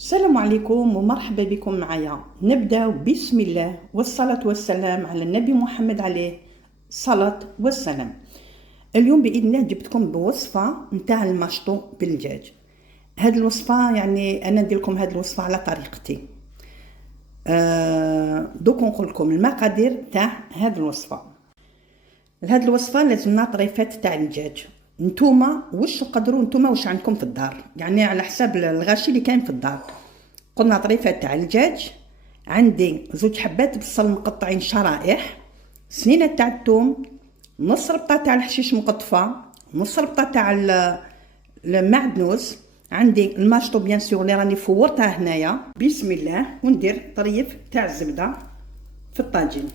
السلام عليكم ومرحبا بكم معايا. نبدأ بسم الله والصلاة والسلام على النبي محمد عليه الصلاة والسلام. اليوم بإذن الله جبتكم بوصفة نتاع المشطو بالدجاج. هاد الوصفة يعني أنا ندير لكم هاد الوصفة على طريقتي. دوك نقول لكم المقادير تاع هاد الوصفة. لهاد الوصفة لازمنا طريفات تاع الدجاج. نتوما واش تقدروا نتوما واش عندكم في الدار، يعني على حساب الغاشي اللي كاين في الدار. قلنا طريفات تاع الدجاج، عندي 2 حبات بصل مقطعين شرائح، سنينه تاع الثوم، نص ربطه تاع الحشيش مقطفه، نص ربطه تاع المعدنوس، عندي الماشطو بيان سور اللي راني فورتها هنايا. بسم الله وندير طريف تاع الزبده في الطاجين.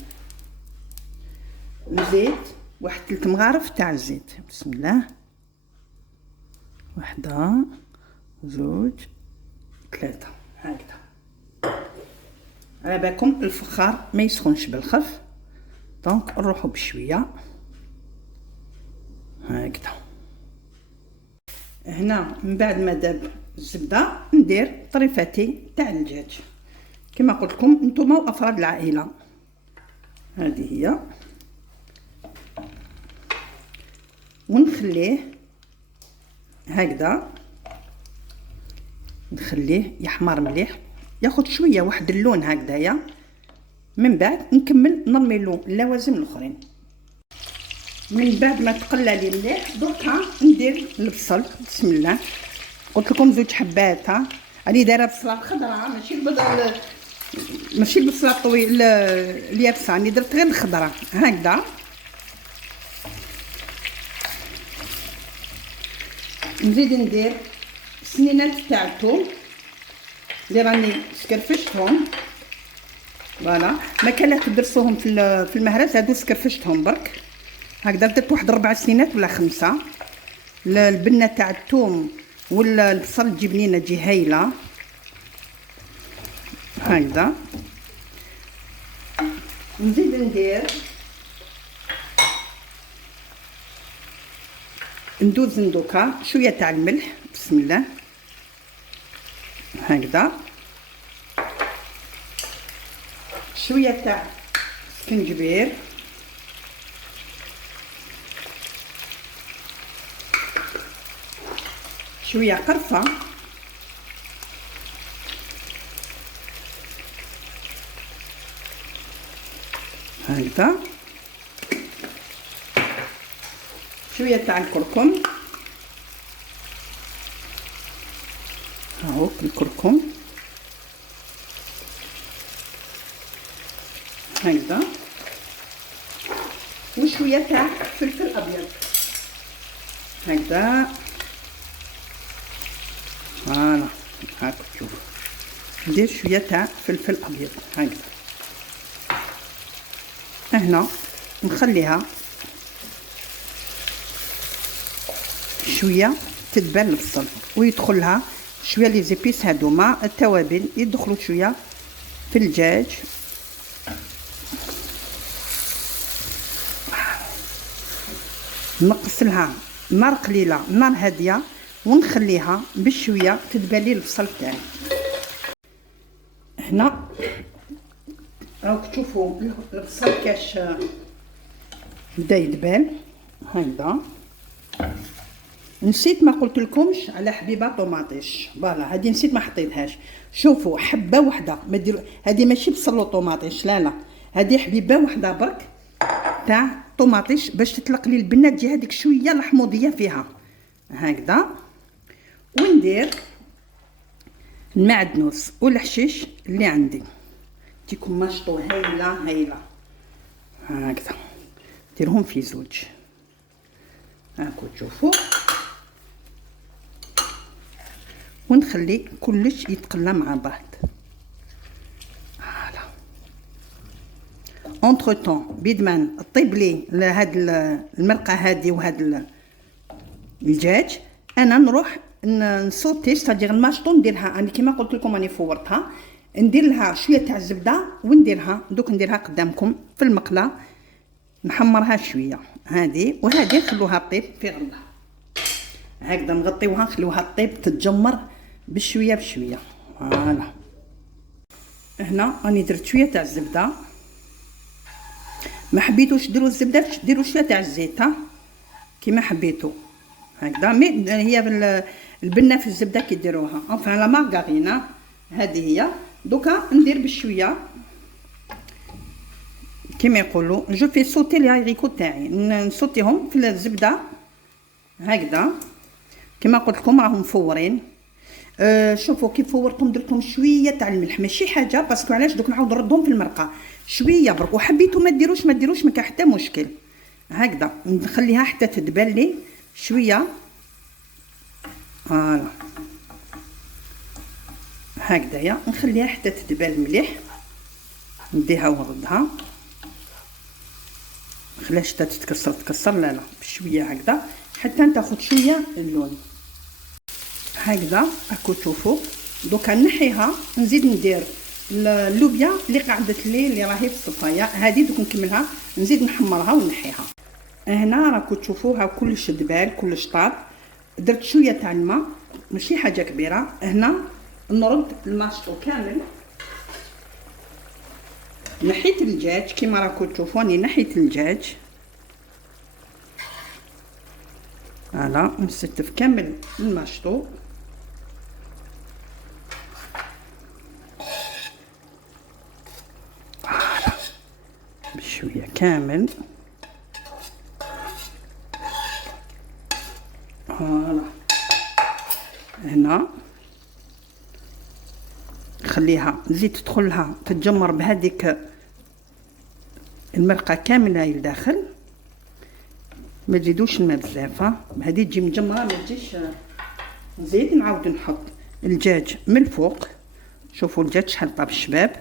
الزيت 1 مغارف تاع الزيت. بسم الله، 1 2 3 هكذا. على بالكم الفخار ما يسخنش بالخف، دونك نروحوا بشويه هكذا. هنا من بعد ما داب الزبده ندير طريفتي تاع الدجاج كما قلت لكم نتوما وافراد العائله. هذه هي، ونخليه هكذا، نخليه يحمر مليح، ياخذ شويه واحد اللون هكذايا. من بعد نكمل نرمي له اللوازم الاخرين. من بعد ما تقلى لي مليح دركا ندير البصل. بسم الله، قلت لكم 2 حبات. راني دايره بصله خضراء، ماشي البصله الطويل اليابسه، راني درت غير الخضراء هكذا. نزيد ندير سنينات تاع الثوم اللي راني سكرفشتهم. فوالا، ما كان لا تدرسوهم في المهرس، هادو سكرفشتهم برك هكذا. درت واحد 4 سنينات ولا 5. البنه تاع الثوم ولا البصل تجي بنينه، تجي هايله هكذا. نزيد ندوز ندوكا شويه تاع الملح. بسم الله هكذا، شويه تاع سكنجبير، شويه قرفه، هكذا، شويه تاع الكركم. هاهو الكركم هكذا، وشويه تاع فلفل ابيض هكذا. فوالا هاكا تشوفوا، ندير شويه تاع فلفل ابيض هكذا. هنا نخليها شويه تدبل البصل ويدخلها شويه لي زيبيس هادوما التوابل يدخلوا شويه في الدجاج. نقص لها نار قليله، نار هاديه، ونخليها بشويه تدبل لي البصل تاعي. هنا راك تشوفوا البصل كاش بدا يدبل هكذا. نسيت ما قلت لكمش على حبيبه طوماطيش. فوالا هذه نسيت ما حطيتهاش. شوفوا حبه واحده، ما ديروا هذه ماشي بصل وطوماطيش، لا هذه حبيبه واحده برك تاع طوماطيش باش تطلق لي البنه، تجي هذيك شويه الحموضيه فيها هكذا. وندير المعدنوس والحشيش اللي عندي، تجيكم مشطو هايله هكذا. ديرهم في 2 هاكو تشوفوا، ونخلي كلش يتقلى مع بعض. فوالا اونتر طون بيد ما طيب لي هاد المرقه هادي وهاد الدجاج، انا نروح نصوتي ستادير الماشطو نديرها. انا كيما قلت لكم راني فورتها، ندير لها شويه تاع الزبده ونديرها دوك، نديرها قدامكم في المقله، نحمرها شويه هذه وهذه، نخلوها طيب في غلها هكذا، نغطيوها نخلوها طيب تتجمر بشويه بشويه فوالا. هنا راني درت شويه تاع الزبده، ما حبيتوش ديروا الزبده ديروا شويه تاع الزيت كيما حبيتو هكذا. مي هي البنه في الزبده كي ديروها enfin لا مارغارين هذه هي. دوكا ندير بشويه كيما يقولوا جو في صوتي لي هاريكو تاعي، نصوتيهم في الزبده هكذا كيما قلت لكم راهم مفورين. شوفوا كيف فورتهم درتهم شويه تاع الملح ماشي حاجه باسكو علاش دوك نعاود نردهم في المرقه شويه برك، وحبيتو ما ديروش ما كاين حتى مشكل. هكذا نخليها حتى تدبل لي شويه فوالا هكذايا، نخليها حتى تدبل مليح، نديها ونردها خلاش حتى تكسر لا بشويه هكذا حتى تاخذ شويه اللون هكذا راكو تشوفوا. دوكا نحيها نزيد ندير اللوبيا اللي قعدت لي اللي راهي في الصفايه هذه، دوك نكملها نزيد نحمرها ونحيها. هنا راكو تشوفوها كلش دبال كلش طاب. درت شويه تاع الماء ماشي حاجه كبيره. هنا نرد الماشطو كامل. نحيت الدجاج كيما راكو تشوفوني نحيت الدجاج فوالا، نستف كامل الماشطو فوالا بشويه كامل فوالا. هنا خليها نزيد تدخلها تتجمر بهذيك المرقه كامله هاي لداخل، ما تزيدوش الماء بزاف هذه تجي مجمره ما تجيش. نزيد نعاود نحط الدجاج من الفوق. شوفوا الدجاج شحال طاب الشباب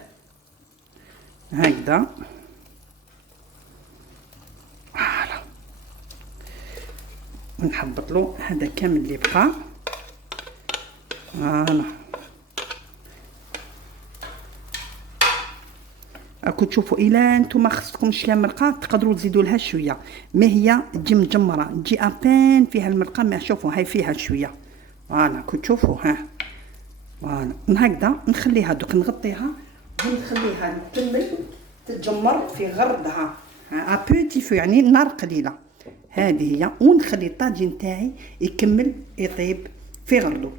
هكذا فوالا، ونحبط له هذا كامل اللي بقى فوالا. راكو تشوفوا الا نتوما خصكم شويه مرقه تقدروا تزيدوا لها شويه، ما هي تجي مجمره تجي ابان فيها المرقه. ما شوفوا هاي فيها شويه فوالا كنت تشوفوا فوالا. هكذا نخليها دوك نغطيها ونخليها تكمل تتجمر في غردها ابوتي فو يعني نار قليله هذه هي. ونخلي الطاجين تاعي يكمل يطيب في غردو.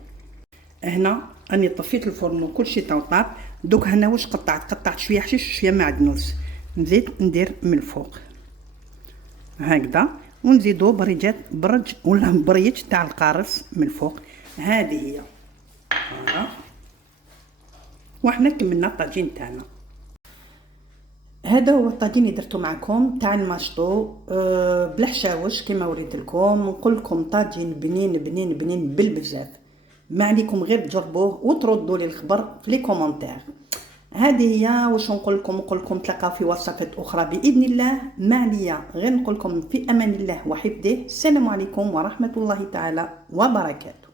هنا راني طفيت الفرن وكلشي طاب. دوك هنا واش قطعت شويه حشيش شويه معدنوس، نزيد ندير من الفوق هكذا، ونزيدو برج ولا بريج تاع القارص من الفوق هذه هي فوالا. وحنا كملنا الطاجين تاعنا. هذا هو الطاجين اللي درتو معكم تاع الماشطو بالحشاوش كما وريت لكم. نقول لكم طاجين بنين بنين بنين بالبزاف، ما عليكم غير تجربوه وتردوا لي الخبر في لي كومونتير. هذه هي واش نقول لكم تلقاو في وصفات اخرى باذن الله. ما عليا غير نقول لكم في امان الله وحفظه. السلام عليكم ورحمه الله تعالى وبركاته.